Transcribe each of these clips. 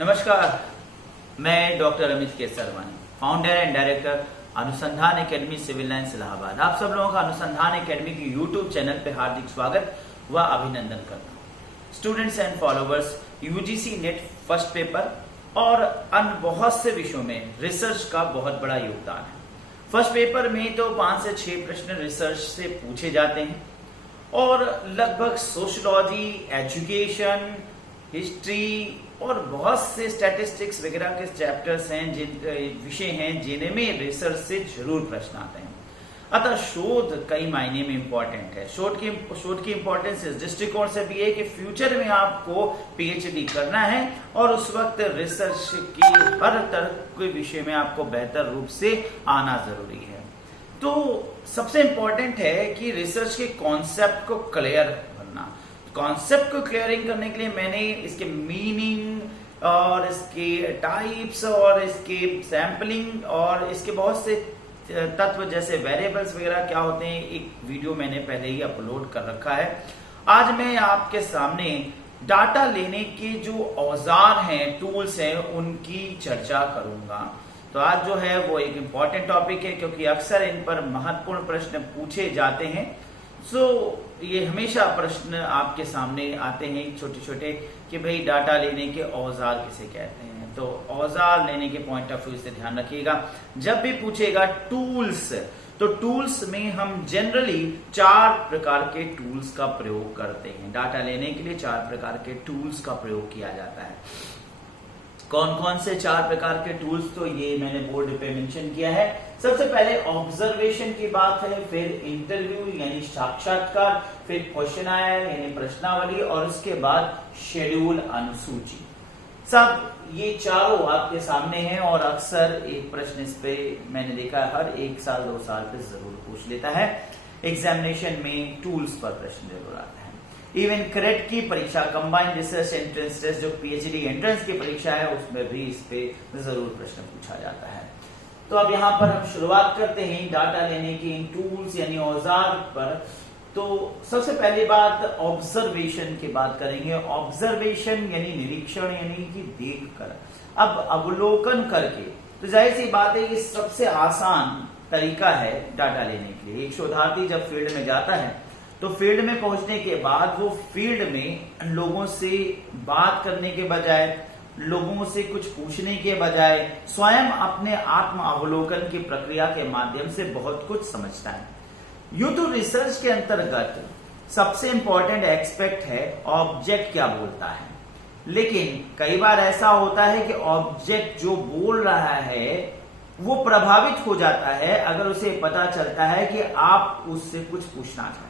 नमस्कार, मैं doctor Amit Kesarwani, founder and director अनुसंधान एकेडमी सिविल लाइंस इलाहाबाद। आप सब लोगों का अनुसंधान एकेडमी की यूट्यूब चैनल पे हार्दिक स्वागत व अभिनंदन करता हूँ। Students and followers, UGC net first paper और अन्य बहुत से विषयों में रिसर्च का बहुत बड़ा योगदान है। फर्स्ट पेपर में तो 5 से 6 प्रश्न रिसर्च से पूछे जाते हैं और लगभग सोशियोलॉजी, एजुकेशन, हिस्ट्री और बहुत से स्टैटिस्टिक्स वगैरह के चैप्टर्स हैं, विषय हैं जिनमें रिसर्च से जरूर प्रश्न आते हैं। अतः शोध कई मायने में इंपॉर्टेंट है। शोध की इंपॉर्टेंस इस दृष्टिकोण से भी है कि फ्यूचर में आपको पीएचडी करना है और उस वक्त रिसर्च की हर तरह के विषय में आपको बेहतर रूप से आना जरूरी है। तो सबसे इंपॉर्टेंट है कि रिसर्च के कॉन्सेप्ट को क्लियर करना। कॉन्सेप्ट को क्लियरिंग करने के लिए मैंने इसके मीनिंग और इसके टाइप्स और इसके सैम्पलिंग और इसके बहुत से तत्व जैसे वेरिएबल्स वगैरह क्या होते हैं, एक वीडियो मैंने पहले ही अपलोड कर रखा है। आज मैं आपके सामने डाटा लेने के जो औजार हैं, टूल्स हैं, उनकी चर्चा करूंगा। तो आज जो है वो एक इम्पॉर्टेंट टॉपिक है क्योंकि अक्सर इन पर महत्वपूर्ण प्रश्न पूछे जाते हैं। ये हमेशा प्रश्न आपके सामने आते हैं छोटे छोटे कि भाई डाटा लेने के औजार किसे कहते हैं। तो औजार लेने के पॉइंट ऑफ व्यू से ध्यान रखिएगा। जब भी पूछेगा टूल्स, तो टूल्स में हम जनरली 4 प्रकार के टूल्स का प्रयोग करते हैं। डाटा लेने के लिए 4 प्रकार के टूल्स का प्रयोग किया जाता है। कौन कौन से 4 प्रकार के टूल्स, तो ये मैंने बोर्ड पे मेंशन किया है। सबसे पहले ऑब्जर्वेशन की बात है, फिर इंटरव्यू यानी साक्षात्कार, फिर क्वेश्चनायर यानी प्रश्नावली और उसके बाद शेड्यूल अनुसूची। सब ये चारों आपके सामने हैं और अक्सर एक प्रश्न इस पे मैंने देखा हर 1 साल 2 साल पे जरूर पूछ लेता है। एग्जामिनेशन में टूल्स पर प्रश्न जरूर आता है। इवन क्रेट की परीक्षा, कंबाइंड रिसर्च एंट्रेंस टेस्ट, जो पीएचडी एंट्रेंस की परीक्षा है, उसमें भी इस पे जरूर प्रश्न पूछा जाता है। तो अब यहाँ पर हम शुरुआत करते हैं डाटा लेने की इन टूल्स यानी औजार पर। तो सबसे पहली बात ऑब्जर्वेशन की बात करेंगे। ऑब्जर्वेशन यानी निरीक्षण यानी कि देखकर, अब अवलोकन करके। तो जाहिर सी बात है ये सबसे आसान तरीका है डाटा लेने के लिए। एक शोधार्थी जब फील्ड में जाता है तो फील्ड में पहुंचने के बाद वो फील्ड में लोगों से बात करने के बजाय, लोगों से कुछ पूछने के बजाय स्वयं अपने आत्म अवलोकन की प्रक्रिया के माध्यम से बहुत कुछ समझता है। यूं तो रिसर्च के अंतर्गत सबसे इंपॉर्टेंट एस्पेक्ट है ऑब्जेक्ट क्या बोलता है, लेकिन कई बार ऐसा होता है कि ऑब्जेक्ट जो बोल रहा है वो प्रभावित हो जाता है अगर उसे पता चलता है कि आप उससे कुछ पूछना चाहते हैं।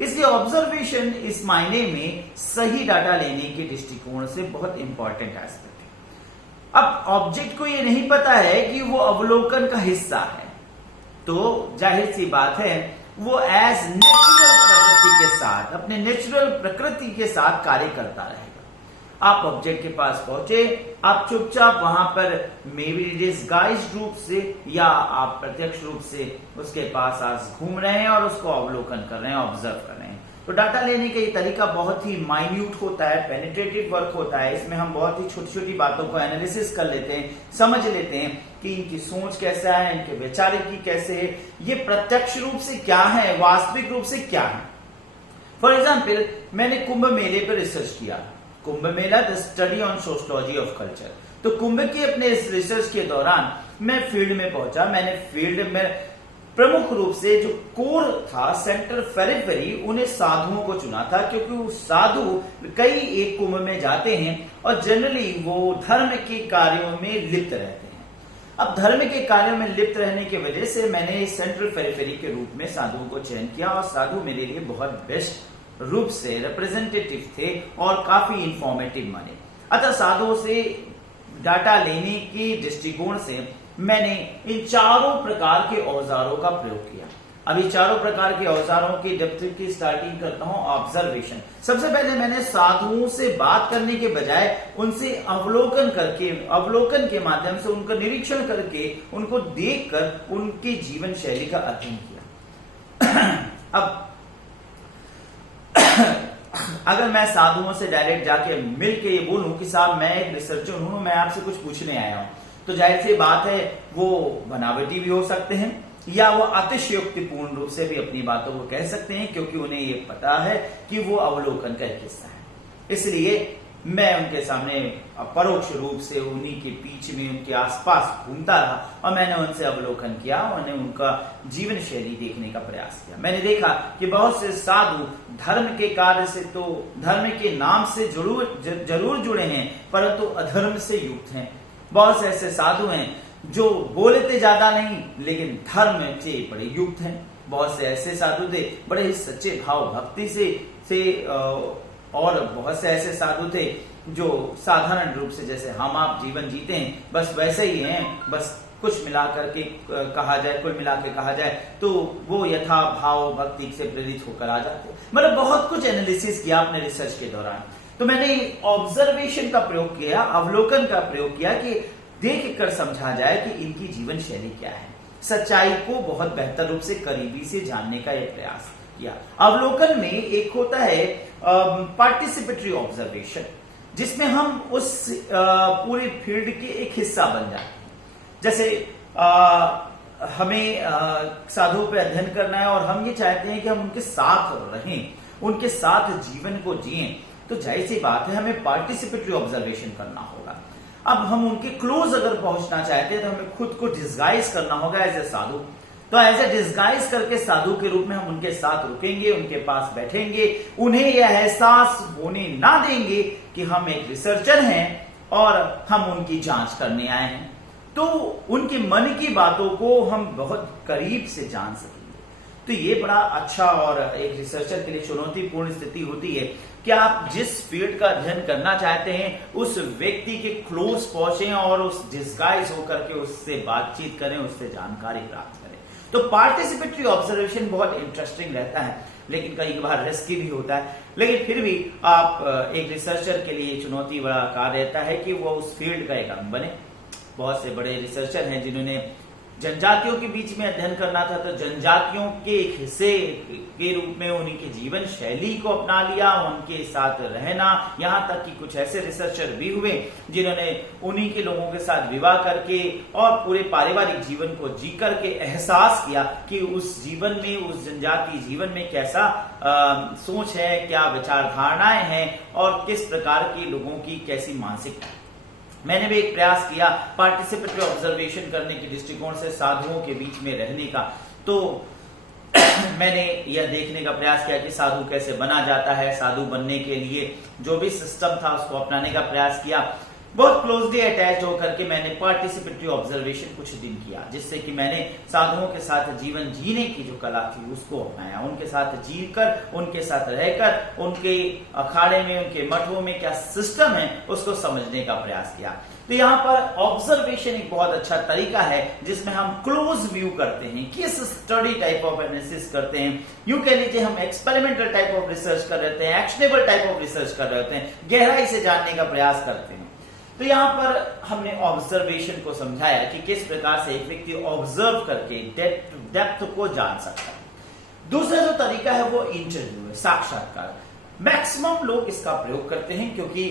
इसलिए ऑब्जर्वेशन इस मायने में सही डाटा लेने के दृष्टिकोण से बहुत इंपॉर्टेंट एस्पेक्ट है। अब ऑब्जेक्ट को ये नहीं पता है कि वो अवलोकन का हिस्सा है, तो जाहिर सी बात है वो एज नेचुरल प्रकृति के साथ, अपने नेचुरल प्रकृति के साथ कार्य करता रहेगा। आप ऑब्जेक्ट के पास पहुंचे, आप चुपचाप वहां पर मे बी डिस्गाइज्ड रूप से या आप प्रत्यक्ष रूप से उसके पास आज घूम रहे हैं और उसको अवलोकन कर रहे हैं, ऑब्जर्व कर रहे हैं। तो डाटा लेने का ये तरीका बहुत ही माइन्यूट होता है, पेनिट्रेटिव वर्क होता है। इसमें हम बहुत ही छोटी छोटी बातों को एनालिसिस कर लेते हैं, समझ लेते हैं कि इनकी सोच कैसा है, इनके वैचारिकी कैसे है, ये प्रत्यक्ष रूप से क्या है, वास्तविक रूप से क्या है। फॉर एग्जाम्पल, मैंने कुंभ मेले पर रिसर्च किया। Kumbh Mela the study on sociology of culture. तो कुंभ के अपने इस रिसर्च के दौरान मैं फील्ड में पहुंचा। मैंने फील्ड में प्रमुख रूप से जो कोर था, सेंटर पेरिफेरी, उन्हें साधुओं को चुना था क्योंकि वो साधु कई एक कुंभ में जाते हैं और जनरली वो धर्म के कार्यों में लिप्त रहते हैं। अब धर्म के कार्यों में लिप्त रहने की वजह से मैंने सेंट्रल पेरिफेरी के रूप में साधुओं को चयन किया और साधु मेरे लिए बहुत बेस्ट रूप से रिप्रेजेंटेटिव थे और काफी इंफॉर्मेटिव माने। अतः साधुओं से डाटा लेने की दृष्टिकोण से मैंने इन 4 प्रकार के औजारों का प्रयोग किया। अभी 4 प्रकार के औजारों की डेप्थ की स्टार्टिंग करता हूं। ऑब्जर्वेशन, सबसे पहले मैंने साधुओं से बात करने के बजाय उनसे अवलोकन करके, अवलोकन के माध्यम से उनका निरीक्षण करके, उनको देखकर उनकी जीवन शैली का अध्ययन किया। अब अगर मैं साधुओं से डायरेक्ट जाके मिल के ये बोलूं कि साहब मैं एक रिसर्चर हूं, मैं आपसे कुछ पूछने आया हूं, तो जाहिर सी बात है वो बनावटी भी हो सकते हैं या वो अतिशयोक्तिपूर्ण रूप से भी अपनी बातों को कह सकते हैं, क्योंकि उन्हें ये पता है कि वो अवलोकन का एक हिस्सा है। इसलिए मैं उनके सामने परोक्ष रूप से उन्हीं के बीच में उनके आसपास घूमता रहा और मैंने उनसे अवलोकन किया, उन्हें उनका जीवन शैली देखने का प्रयास किया। मैंने देखा कि बहुत से साधु धर्म के कार्य से तो धर्म के नाम से जरूर जुड़े हैं, परंतु अधर्म से युक्त हैं। बहुत से ऐसे साधु हैं जो बोलते ज्यादा नहीं लेकिन धर्म से बड़े युक्त हैं। बहुत से ऐसे साधु थे बड़े ही सच्चे भाव भक्ति से और बहुत से ऐसे साधु थे जो साधारण रूप से जैसे हम आप जीवन जीते हैं बस वैसे ही हैं, बस कुछ मिला करके कहा जाए, कुल मिला के कहा जाए तो वो यथा भाव भक्ति से प्रेरित होकर आ जाते। मतलब बहुत कुछ एनालिसिस किया अपने रिसर्च के दौरान। तो मैंने ऑब्जर्वेशन का प्रयोग किया, अवलोकन का प्रयोग किया कि देख कर समझा जाए कि इनकी जीवन शैली क्या है। सच्चाई को बहुत बेहतर रूप से करीबी से जानने का यह प्रयास किया। अवलोकन में एक होता है पार्टिसिपेटरी ऑब्जर्वेशन, जिसमें हम उस पूरी फील्ड के एक हिस्सा बन जाते हैं। जैसे हमें साधुओं पे अध्ययन करना है और हम ये चाहते हैं कि हम उनके साथ रहें, उनके साथ जीवन को जिएं, तो जाहिर सी बात है हमें पार्टिसिपेटरी ऑब्जर्वेशन करना होगा। अब हम उनके क्लोज अगर पहुंचना चाहते हैं तो हमें खुद को डिस्गाइज करना होगा एज ए साधु। तो एज ए डिस्गाइज करके साधु के रूप में हम उनके साथ रुकेंगे, उनके पास बैठेंगे, उन्हें यह एहसास होने ना देंगे कि हम एक रिसर्चर हैं और हम उनकी जांच करने आए हैं। तो उनके मन की बातों को हम बहुत करीब से जान सकेंगे। तो ये बड़ा अच्छा और एक रिसर्चर के लिए चुनौतीपूर्ण स्थिति होती है कि आप जिस फील्ड का अध्ययन करना चाहते हैं उस व्यक्ति के क्लोज पहुंचे और उस डिस्गाइज होकर के उससे बातचीत करें, उससे जानकारी प्राप्त करें। तो पार्टिसिपेटरी ऑब्जर्वेशन बहुत इंटरेस्टिंग रहता है, लेकिन कई बार रिस्की भी होता है। लेकिन फिर भी आप एक रिसर्चर के लिए चुनौती बड़ा कार्य रहता है कि वो उस फील्ड का एक अंग बने। बहुत से बड़े रिसर्चर हैं जिन्होंने जनजातियों के बीच में अध्ययन करना था, तो जनजातियों के एक हिस्से के रूप में उन्हीं के जीवन शैली को अपना लिया, उनके साथ रहना। यहाँ तक कि कुछ ऐसे रिसर्चर भी हुए जिन्होंने उन्हीं के लोगों के साथ विवाह करके और पूरे पारिवारिक जीवन को जी करके एहसास किया कि उस जीवन में, उस जनजाति जीवन में कैसा सोच है, क्या विचारधारणाएं हैं और किस प्रकार के लोगों की कैसी मानसिकता है। मैंने भी एक प्रयास किया पार्टिसिपेटरी ऑब्जर्वेशन करने के दृष्टिकोण से साधुओं के बीच में रहने का। तो मैंने यह देखने का प्रयास किया कि साधु कैसे बना जाता है, साधु बनने के लिए जो भी सिस्टम था उसको अपनाने का प्रयास किया। बहुत क्लोजली अटैच होकर के मैंने पार्टिसिपेटरी ऑब्जर्वेशन कुछ दिन किया, जिससे कि मैंने साधुओं के साथ जीवन जीने की जो कला थी उसको अपनाया। उनके साथ जीकर, उनके साथ रहकर, उनके अखाड़े में, उनके मठों में क्या सिस्टम है उसको समझने का प्रयास किया। तो यहाँ पर ऑब्जर्वेशन एक बहुत अच्छा तरीका है जिसमें हम क्लोज व्यू करते हैं, case study type of analysis करते हैं। यूं कह लीजिए हम एक्सपेरिमेंटल टाइप ऑफ रिसर्च कर रहे हैं, एक्शनेबल टाइप ऑफ रिसर्च कर रहे हैं, गहराई से जानने का प्रयास करते हैं। तो यहाँ पर हमने ऑब्जर्वेशन को समझाया कि किस प्रकार से एक व्यक्ति ऑब्जर्व करके डेप्थ को जान सकता है। दूसरा जो तरीका है वो इंटरव्यू है, साक्षात्कार। मैक्सिमम लोग इसका प्रयोग करते हैं क्योंकि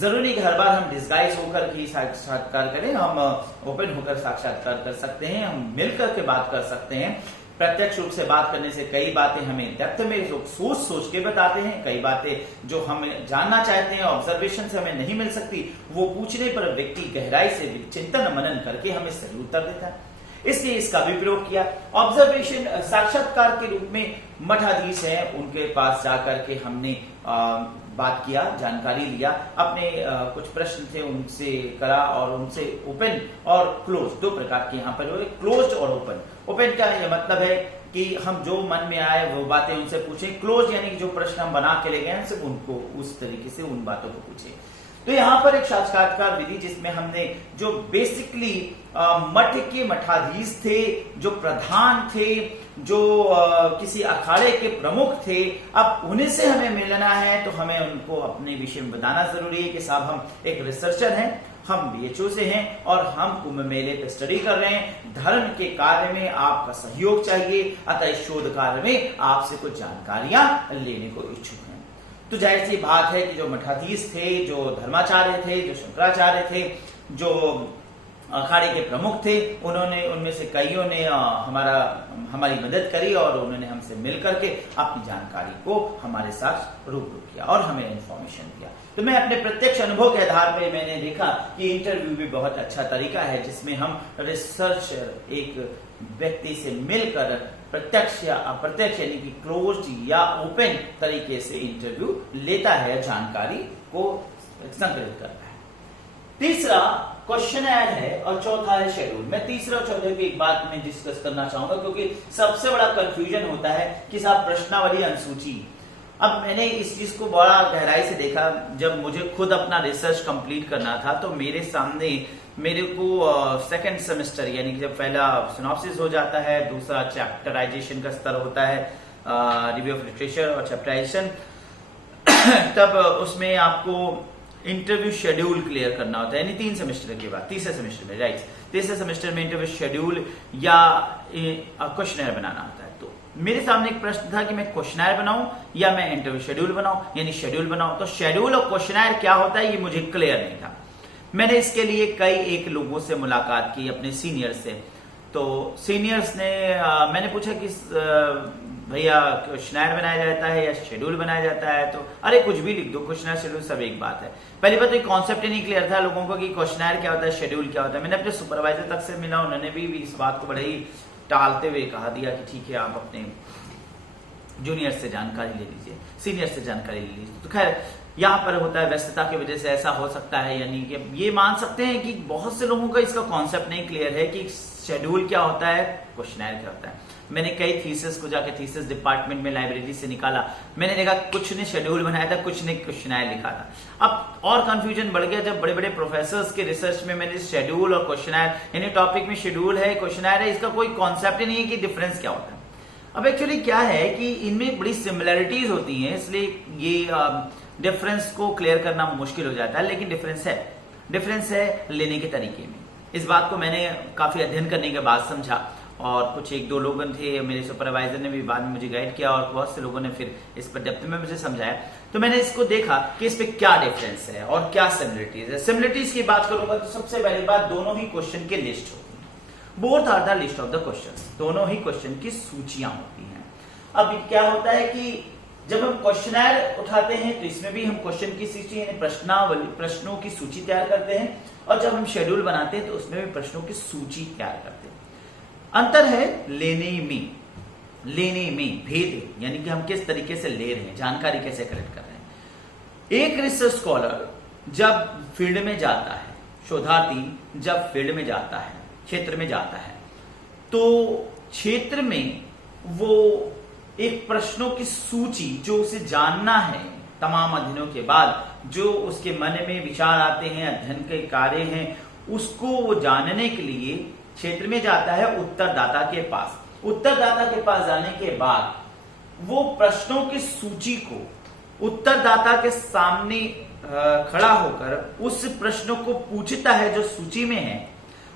जरूरी कि हर बार हम डिस्गाइज होकर के साक्षात्कार करें। हम ओपन होकर साक्षात्कार कर सकते हैं, हम मिलकर के बात कर सकते हैं। प्रत्यक्ष रूप से बात करने से कई बातें हमें डेप्थ में लोग सोच के बताते हैं, कई बातें जो हम जानना चाहते हैं ऑब्जर्वेशन से हमें नहीं मिल सकती, वो पूछने पर व्यक्ति गहराई से चिंतन मनन करके हमें सही उत्तर देता है। इसलिए इसका भी प्रयोग किया। ऑब्जर्वेशन साक्षात्कार के रूप में मठाधीश हैं, उनके पास जाकर के हमने बात किया, जानकारी लिया, अपने कुछ प्रश्न थे उनसे करा और उनसे ओपन और क्लोज दो प्रकार के यहाँ पर हुए, क्लोज और ओपन। ओपन क्या है, मतलब है कि हम जो मन में आए वो बातें उनसे पूछें। क्लोज यानी कि जो प्रश्न हम बना के ले गए सिर्फ उनको उस तरीके से उन बातों को पूछें। तो यहाँ पर एक साक्षात्कार विधि जिसमें हमने जो बेसिकली मठ के मठाधीश थे, जो प्रधान थे, जो किसी अखाड़े के प्रमुख थे, अब उन्हीं से हमें मिलना है तो हमें उनको अपने विषय में बताना जरूरी है कि साहब हम एक रिसर्चर हैं, हम बीएचओ से हैं और हम कुंभ मेले पे स्टडी कर रहे हैं। धर्म के कार्य में आपका सहयोग चाहिए, अतः शोध कार्य में आपसे कुछ जानकारियां लेने को इच्छुक हैं। तो जाहिर सी बात है कि जो मठाधीश थे, जो धर्माचार्य थे, जो शंकराचार्य थे, जो अखाड़े के प्रमुख थे, उन्होंने उनमें से कईयों ने हमारी मदद करी और उन्होंने हमसे मिलकर के अपनी जानकारी को हमारे साथ रूबरू किया और हमें इन्फॉर्मेशन दिया। तो मैं अपने प्रत्यक्ष अनुभव के आधार पर मैंने देखा कि इंटरव्यू भी बहुत अच्छा तरीका है जिसमें हम रिसर्चर एक व्यक्ति से मिलकर प्रत्यक्ष या अप्रत्यक्ष यानी कि क्लोज्ड या ओपन तरीके से इंटरव्यू लेता है, जानकारी को संकलित करता है। तीसरा क्वेश्चनर है और चौथा है शेड्यूल। मैं तीसरा और चौथे की एक बात में डिस्कस करना चाहूंगा क्योंकि सबसे बड़ा कंफ्यूजन होता है कि साहब प्रश्नावली अनुसूची। अब मैंने इस चीज को बड़ा गहराई से देखा जब मुझे खुद अपना रिसर्च कंप्लीट करना था, तो मेरे सामने मेरे को सेकंड सेमेस्टर यानी कि जब पहला सिनॉप्सिस हो जाता है, दूसरा चैप्टराइजेशन का स्तर होता है, रिव्यू ऑफ लिटरेचर और चैप्टराइजेशन, तब उसमें आपको इंटरव्यू शेड्यूल क्लियर करना होता है, यानी 3 सेमेस्टर के बाद तीसरे सेमेस्टर में, राइट, तीसरे सेमेस्टर में इंटरव्यू शेड्यूल या क्वेश्चनर बनाना होता है। तो मेरे सामने एक प्रश्न था कि मैं क्वेश्चनर बनाऊं या मैं इंटरव्यू शेड्यूल बनाऊं, यानी शेड्यूल बनाऊं। तो शेड्यूल और क्वेश्चनर क्या होता है ये मुझे क्लियर नहीं था। मैंने इसके लिए एक लोगों से मुलाकात की, अपने सीनियर से। तो सीनियर्स ने मैंने पूछा कि भैया क्वेश्चनर बनाया जाता है या शेड्यूल बनाया जाता है? तो अरे कुछ भी लिख दो, क्वेश्चनर शेड्यूल सब एक बात है। पहली बात तो कॉन्सेप्ट ही नहीं क्लियर था लोगों को कि क्वेश्चनर क्या होता है, शेड्यूल क्या होता है। मैंने अपने सुपरवाइजर तक से मिला, उन्होंने भी इस बात को बड़े ही टालते हुए कहा दिया कि ठीक है आप अपने जूनियर से जानकारी ले लीजिए, सीनियर से जानकारी ले लीजिए। तो खैर यहाँ पर होता है व्यस्तता की वजह से ऐसा हो सकता है, यानी कि ये मान सकते हैं कि बहुत से लोगों का इसका कॉन्सेप्ट नहीं क्लियर है कि शेड्यूल क्या होता है, क्वेश्चनर क्या होता है। मैंने कई थीसिस को जाके थीसिस डिपार्टमेंट में लाइब्रेरी से निकाला, मैंने देखा कुछ ने शेड्यूल बनाया था, कुछ ने क्वेश्चनर लिखा था। अब और कंफ्यूजन बढ़ गया जब बड़े बड़े प्रोफेसर्स के रिसर्च में मैंने शेड्यूल और क्वेश्चनर, यानी टॉपिक में शेड्यूल है, क्वेश्चनर है, इसका कोई कॉन्सेप्ट ही नहीं है कि डिफरेंस क्या होता है। अब एक्चुअली क्या है कि इनमें बड़ी सिमिलैरिटीज होती हैं, इसलिए ये डिफरेंस को क्लियर करना मुश्किल हो जाता है, लेकिन डिफरेंस है लेने के तरीके में। इस बात को मैंने काफी अध्ययन करने के बाद समझा और कुछ 1-2 लोग थे, मेरे सुपरवाइजर ने भी बाद में मुझे गाइड किया और बहुत से लोगों ने फिर इस पर डेप्थ में मुझे समझाया। तो मैंने इसको देखा कि इस पे क्या डिफरेंस है और क्या सिमिलरिटीज है। सिमिलरिटीज की बात करूंगा तो सबसे पहली बात, दोनों ही क्वेश्चन के लिस्ट होती है, both are the list of the questions, दोनों ही क्वेश्चन की सूचियां होती हैं। अब क्या होता है कि जब हम क्वेश्चनर उठाते हैं तो इसमें भी हम क्वेश्चन की सूची यानी प्रश्नों की सूची तैयार करते हैं, और जब हम शेड्यूल बनाते हैं तो उसमें भी प्रश्नों की सूची तैयार करते हैं। अंतर है लेने में भेद, यानी कि हम किस तरीके से ले रहे हैं, जानकारी कैसे कलेक्ट कर रहे हैं। एक रिसर्च स्कॉलर जब फील्ड में जाता है, शोधार्थी जब फील्ड में जाता है, क्षेत्र में जाता है, तो क्षेत्र में वो एक प्रश्नों की सूची जो उसे जानना है, तमाम अध्ययनों के बाद जो उसके मन में विचार आते हैं, अध्ययन के कार्य हैं, उसको वो जानने के लिए क्षेत्र में जाता है उत्तरदाता के पास। उत्तरदाता के पास जाने के बाद वो प्रश्नों की सूची को उत्तरदाता के सामने खड़ा होकर उस प्रश्नों को पूछता है जो सूची में है,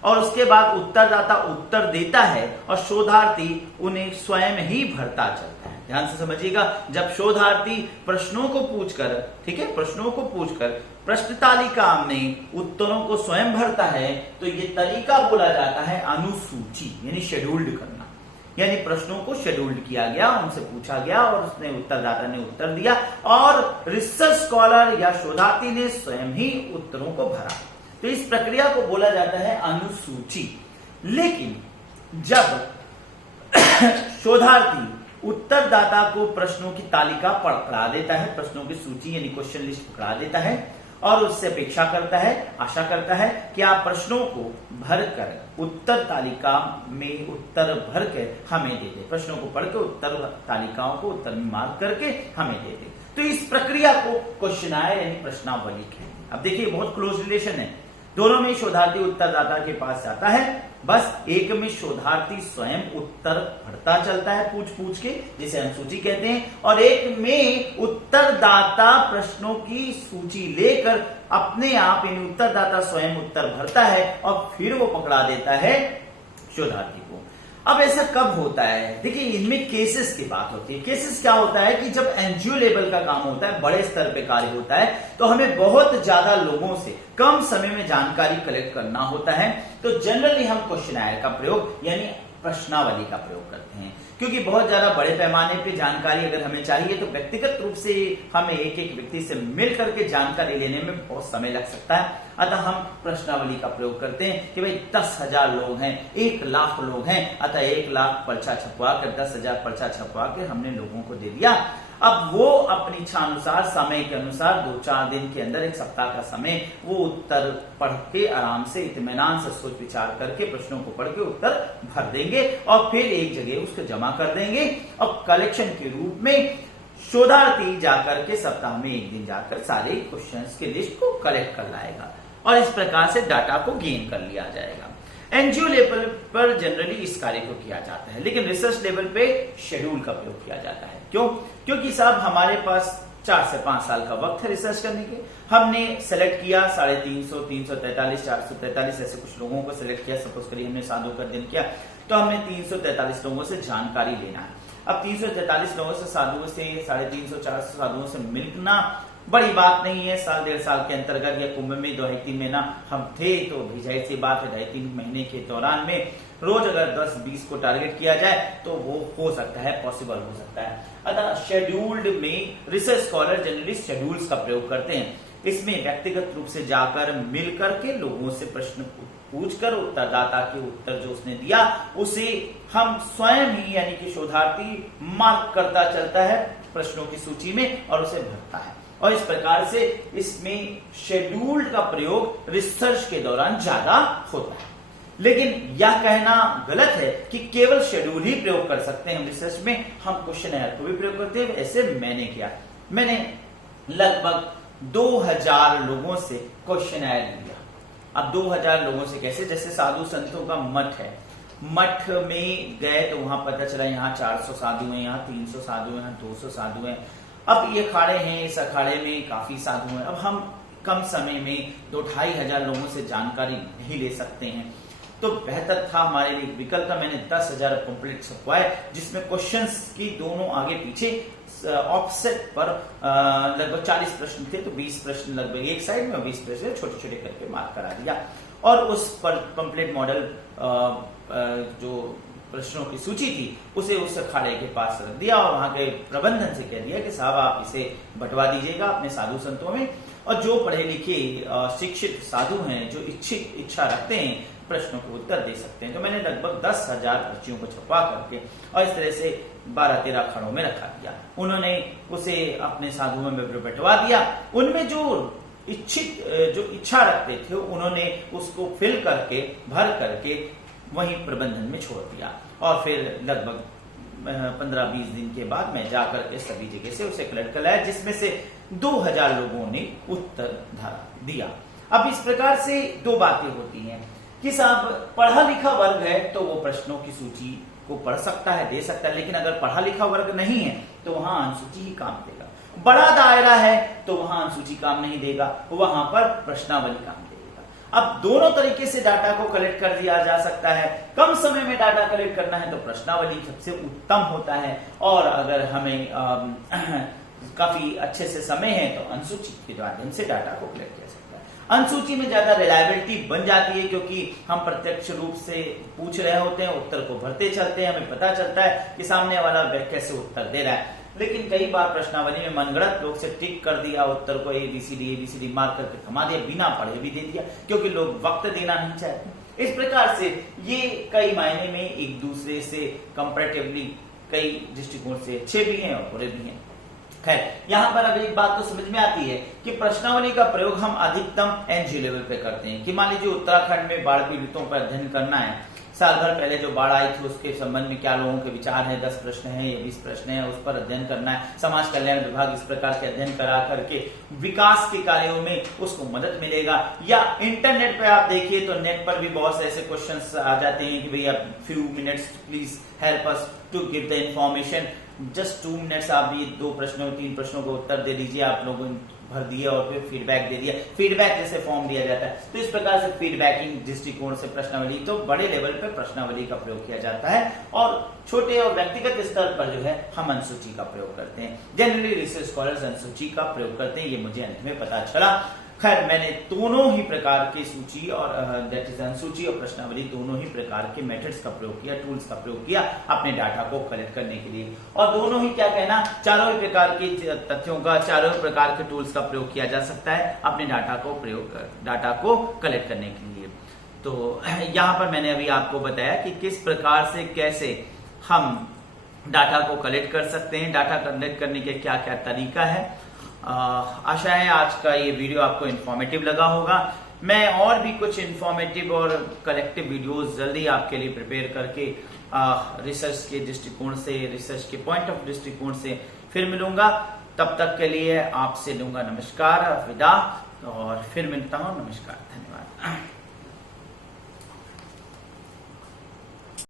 और उसके बाद उत्तरदाता उत्तर देता है और शोधार्थी उन्हें स्वयं ही भरता चलता है। ध्यान से समझिएगा, जब शोधार्थी प्रश्नों को पूछकर, ठीक है, प्रश्नों को पूछकर प्रश्न तालिका में उत्तरों को स्वयं भरता है, तो ये तरीका बोला जाता है अनुसूची, यानी शेड्यूल्ड करना। यानी प्रश्नों को शेड्यूल्ड किया गया, उनसे पूछा गया और उसने उत्तरदाता ने उत्तर दिया और रिसर्च स्कॉलर या शोधार्थी ने स्वयं ही उत्तरों को भरा। तो इस प्रक्रिया को बोला जाता है अनुसूची। लेकिन जब शोधार्थी उत्तरदाता को प्रश्नों की तालिका पकड़ा देता है, प्रश्नों की सूची यानी क्वेश्चन लिस्ट पकड़ा देता है और उससे अपेक्षा करता है, आशा करता है कि आप प्रश्नों को भरकर उत्तर तालिका में उत्तर भर के हमें दे दे, प्रश्नों को पढ़ के उत्तर तालिकाओं को उत्तर में मार्क करके हमें दे दे। तो इस प्रक्रिया को क्वेश्चनर यानी प्रश्नावली है। अब देखिए बहुत क्लोज रिलेशन है, दोनों में शोधार्थी उत्तरदाता के पास जाता है, बस एक में शोधार्थी स्वयं उत्तर भरता चलता है पूछ पूछ के, जिसे हम सूची कहते हैं, और एक में उत्तरदाता प्रश्नों की सूची लेकर अपने आप यानी उत्तरदाता स्वयं उत्तर भरता है और फिर वो पकड़ा देता है शोधार्थी को। अब ऐसा कब होता है? देखिए, इनमें केसेस की बात होती है। केसेस क्या होता है कि जब एनजीओ लेवल का काम होता है, बड़े स्तर पे कार्य होता है, तो हमें बहुत ज्यादा लोगों से कम समय में जानकारी कलेक्ट करना होता है। तो जनरली हम क्वेश्चनर का प्रयोग यानी प्रश्नावली का प्रयोग करते हैं, क्योंकि बहुत ज्यादा बड़े पैमाने पे जानकारी अगर हमें चाहिए तो व्यक्तिगत रूप से हमें एक एक व्यक्ति से मिल करके जानकारी लेने में बहुत समय लग सकता है। अतः हम प्रश्नावली का प्रयोग करते हैं कि भाई 10,000 लोग हैं, 1,00,000 लोग हैं, अतः 1,00,000 पर्चा छपवा कर 10,000 पर्चा छपवा के हमने लोगों को दे दिया। अब वो अपनी इच्छा अनुसार, समय के अनुसार 2-4 दिन के अंदर, 1 सप्ताह का समय, वो उत्तर पढ़ के आराम से इत्मीनान से सोच विचार करके प्रश्नों को पढ़ के उत्तर भर देंगे और फिर एक जगह उसको जमा कर देंगे। और कलेक्शन के रूप में शोधार्थी जाकर के सप्ताह में 1 दिन जाकर सारे क्वेश्चंस के लिस्ट को कलेक्ट कर लाएगा और इस प्रकार से डाटा को गेन कर लिया जाएगा। एनजीओ लेवल पर जनरली इस कार्य को किया जाता है, लेकिन रिसर्च लेवल पे शेड्यूल का प्रयोग किया जाता है। क्यों? क्योंकि साहब हमारे पास 4 से 5 साल का वक्त है रिसर्च करने के। हमने सेलेक्ट किया 350, 343, 443 ऐसे कुछ लोगों को सेलेक्ट किया। सपोज करिए हमने साधु का अध्ययन किया, तो हमने 343 लोगों से जानकारी लेना है। अब 343 लोगों से, साधुओं से 350, 400 साधुओं से मिलना बड़ी बात नहीं है। 1.5 साल के अंतर्गत या कुंभ में 2-3 महीना हम थे, तो भी जाहिर सी बात है 2-3 महीने के दौरान में रोज अगर 10-20 को टारगेट किया जाए तो वो हो सकता है, पॉसिबल हो सकता है। अतः शेड्यूल्ड में रिसर्च स्कॉलर जनरली शेड्यूल्स का प्रयोग करते हैं। इसमें व्यक्तिगत रूप से जाकर मिल करके लोगों से प्रश्न पूछकर उत्तरदाता के उत्तर जो उसने दिया उसे हम स्वयं ही यानी कि शोधार्थी मार्क करता चलता है प्रश्नों की सूची में और उसे भरता है। और इस प्रकार से इसमें शेड्यूल्ड का प्रयोग रिसर्च के दौरान ज्यादा होता है। लेकिन यह कहना गलत है कि केवल शेड्यूल ही प्रयोग कर सकते हैं रिसर्च में। हम क्वेश्चनर को भी प्रयोग करते हैं। ऐसे मैंने किया, मैंने लगभग 2000 लोगों से क्वेश्चनर लिया। अब 2000 लोगों से कैसे? जैसे साधु संतों का मठ है, मठ में गए तो वहां पता चला यहाँ 400 साधु हैं, यहाँ 300 साधु हैं, यहाँ 200 साधु हैं। अब ये अखाड़े हैं, इस अखाड़े में काफी साधु हैं। अब हम कम समय में 2-2.5 हजार लोगों से जानकारी नहीं ले सकते हैं, तो बेहतर था हमारे लिए विकल्प था। मैंने 10,000 पंपलेट छपवाए जिसमें क्वेश्चंस की दोनों आगे पीछे ऑफसेट पर लगभग 40 प्रश्न थे, तो 20 प्रश्न लगभग एक साइड में और 20 प्रश्न छोटे छोटे करके मार्क करा दिया। और उस पर पंपलेट मॉडल जो प्रश्नों की सूची थी उसे उस अखाड़े के पास रख दिया और वहां के प्रबंधन से कह दिया कि साहब आप इसे बंटवा दीजिएगा अपने साधु संतों में, और जो पढ़े लिखे शिक्षित साधु हैं, जो इच्छा रखते हैं, प्रश्नों को उत्तर दे सकते हैं। तो मैंने लगभग 10,000 पर्चियों को छपवा करके और इस तरह से 12-13 अखाड़ों में रखा दिया। उन्होंने उसे अपने साधुओं में बंटवा दिया। उनमें जो इच्छा रखते थे उन्होंने उसको फिल करके, भर करके वहीं प्रबंधन में छोड़ दिया। और फिर लगभग 15-20 दिन के बाद मैं जाकर के सभी जगह से उसे कलेक्ट कर लाया, जिसमें से 2000 लोगों ने उत्तर दिया। अब इस प्रकार से 2 बातें होती हैं कि साहब पढ़ा लिखा वर्ग है तो वो प्रश्नों की सूची को पढ़ सकता है, दे सकता है, लेकिन अगर पढ़ा लिखा वर्ग नहीं है तो वहां अनुसूची ही काम देगा। बड़ा दायरा है तो वहां अनुसूची काम नहीं देगा, वहां पर प्रश्नावली काम देगा। अब दोनों तरीके से डाटा को कलेक्ट कर दिया जा सकता है। कम समय में डाटा कलेक्ट करना है तो प्रश्नावली सबसे उत्तम होता है, और अगर हमें काफी अच्छे से समय है तो अनुसूची के माध्यम से डाटा को कलेक्ट किया सकता है। अनुसूची में ज्यादा रिलायबिलिटी बन जाती है क्योंकि हम प्रत्यक्ष रूप से पूछ रहे होते हैं, उत्तर को भरते चलते हैं, हमें पता चलता है कि सामने वाला कैसे उत्तर दे रहा है। लेकिन कई बार प्रश्नावली में मनगढ़ंत लोग से टिक कर दिया उत्तर को, ABCD मार्क करके थमा दिया, बिना पढ़े भी दे दिया, क्योंकि लोग वक्त देना नहीं चाहते। इस प्रकार से ये कई मायने में एक दूसरे से कंपैरेटिवली कई दृष्टिकोण से अच्छे भी हैं और बुरे भी हैं। खैर, यहाँ पर अब एक बात तो समझ में आती है कि प्रश्नावली का प्रयोग हम अधिकतम एनजीओ लेवल पे करते हैं। कि मान लीजिए उत्तराखंड में बाढ़ पीड़ितों पर अध्ययन करना है, साल भर पहले जो बाढ़ आई थी उसके संबंध में क्या लोगों के विचार है, 10 प्रश्न है या 20 प्रश्न है, उस पर अध्ययन करना है। समाज कल्याण विभाग इस प्रकार के अध्ययन करा करके विकास के कार्यों में उसको मदद मिलेगा। या इंटरनेट पे आप देखिए तो नेट पर भी बहुत से ऐसे क्वेश्चंस आ जाते हैं कि भैया few minutes please help us to give the information, just 2 minutes आप ये 2 प्रश्नों 3 प्रश्नों को उत्तर दे दीजिए, आप लोग भर दिया और फिर फीडबैक दे दिया, फीडबैक जैसे फॉर्म दिया जाता है। तो इस प्रकार से फीडबैकिंग दृष्टिकोण से प्रश्नावली, तो बड़े लेवल पर प्रश्नावली का प्रयोग किया जाता है और छोटे और व्यक्तिगत स्तर पर जो है हम अनुसूची का प्रयोग करते हैं। जनरली रिसर्च स्कॉलर्स अनुसूची का प्रयोग करते हैं, ये मुझे अंत में पता चला। खैर, मैंने दोनों ही प्रकार की सूची और दैट इज अनुसूची और प्रश्नावली, दोनों ही प्रकार के मेथड्स का प्रयोग किया, टूल्स का प्रयोग किया अपने डाटा को कलेक्ट करने के लिए। और दोनों ही क्या कहना, चारों ही प्रकार के तथ्यों का, चारों ही प्रकार के टूल्स का प्रयोग किया जा सकता है अपने डाटा को कलेक्ट करने के लिए। तो यहाँ पर मैंने अभी आपको बताया कि किस प्रकार से कैसे हम डाटा को कलेक्ट कर सकते हैं, डाटा कलेक्ट करने के क्या क्या तरीका है। आशा है आज का ये वीडियो आपको इन्फॉर्मेटिव लगा होगा। मैं और भी कुछ इन्फॉर्मेटिव और कलेक्टिव वीडियोस जल्दी आपके लिए प्रिपेयर करके रिसर्च के दृष्टिकोण से, रिसर्च के पॉइंट ऑफ दृष्टिकोण से फिर मिलूंगा। तब तक के लिए आपसे लूंगा नमस्कार, विदा, और फिर मिलता हूं। नमस्कार, धन्यवाद।